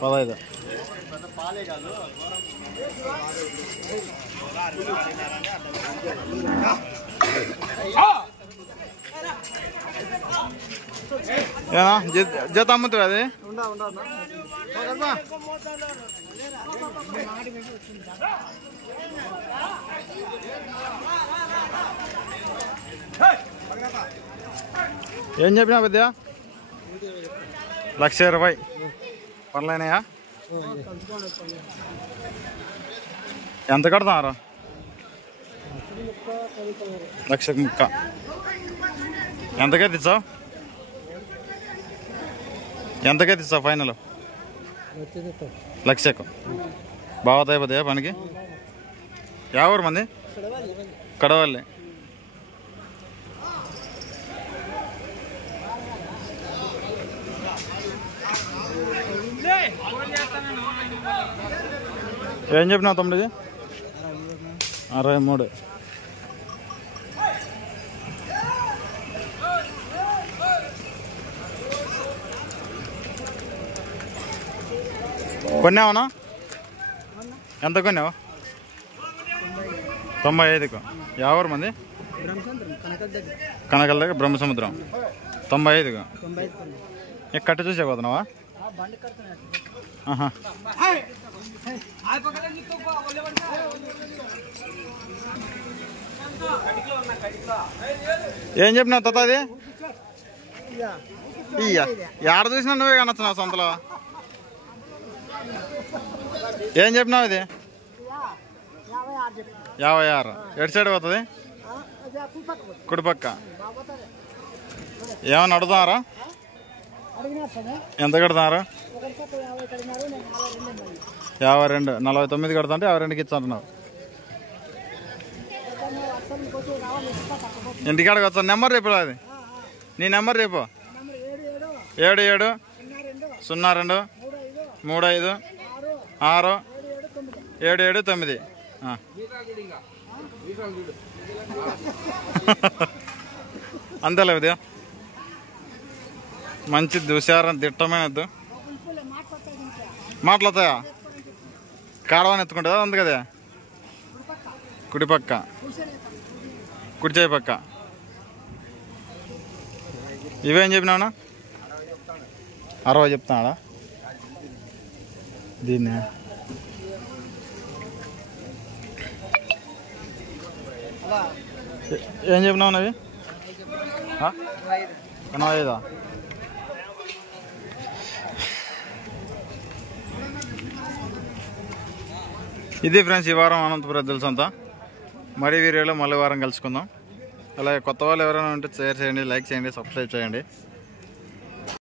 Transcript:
15. జత అమ్ముతావు అది ఏం చెప్పినా పెద్ద 1,20,000 పనులైనాయా? ఎంత కడతారా? 1,30,000. ఎంతకైతే ఇచ్చావు? ఎంతకైతే ఇస్తావు ఫైనల్? 1,00,000 బాగుతాయి పదయా పనికి. ఎవరు మంది? కడవల్లి. ఏం చెప్పినావు తమ్ముడిది? 63. కొన్నావునా? ఎంత కొన్నావు? 95కు. ఎవరు మంది? కనకల దగ్గర బ్రహ్మసముద్రం. 95కు. కట్ట చూసే పోతున్నావా? ఏం చెప్పినావు తాత? అది ఎక్కడ చూసినా నువ్వే కనొచ్చినావు సొంతలో. ఏం చెప్పినావు? ఇది 56. ఎటు సైడ్ పోతుంది? కుడిపక్క. ఏమన్నా అడుగుతున్నారా? ఎంత కడుతున్నారా? 52. 49 కడతా అంటే 52కి ఇచ్చాంటున్నావు. ఇంటికాడికి వచ్చా. నెంబర్ రేపు. అది నీ నెంబర్ రేపు. 77 02 35 6 77 9. అంతేలే ఉదయం. మంచి దుశారం దిట్టమైనద్దు. మాట్లాడతాయా? కాడవని ఎత్తుకుంటుందా? అందు కదా. కుడిపక్క, కుడి చేయి పక్క. ఇవేం చెప్పినావునా? 60 చెప్తున్నాడా? దీన్ని ఏం చెప్పినావు? అవి 85. ఇది ఫ్రెండ్స్ ఈ వారం అనంతపురం తెలుసంతా. మరీ వీడియోలో మళ్ళీ వారం కలుసుకుందాం. అలాగే కొత్త వాళ్ళు ఎవరైనా ఉంటే షేర్ చేయండి, లైక్ చేయండి, సబ్స్క్రైబ్ చేయండి.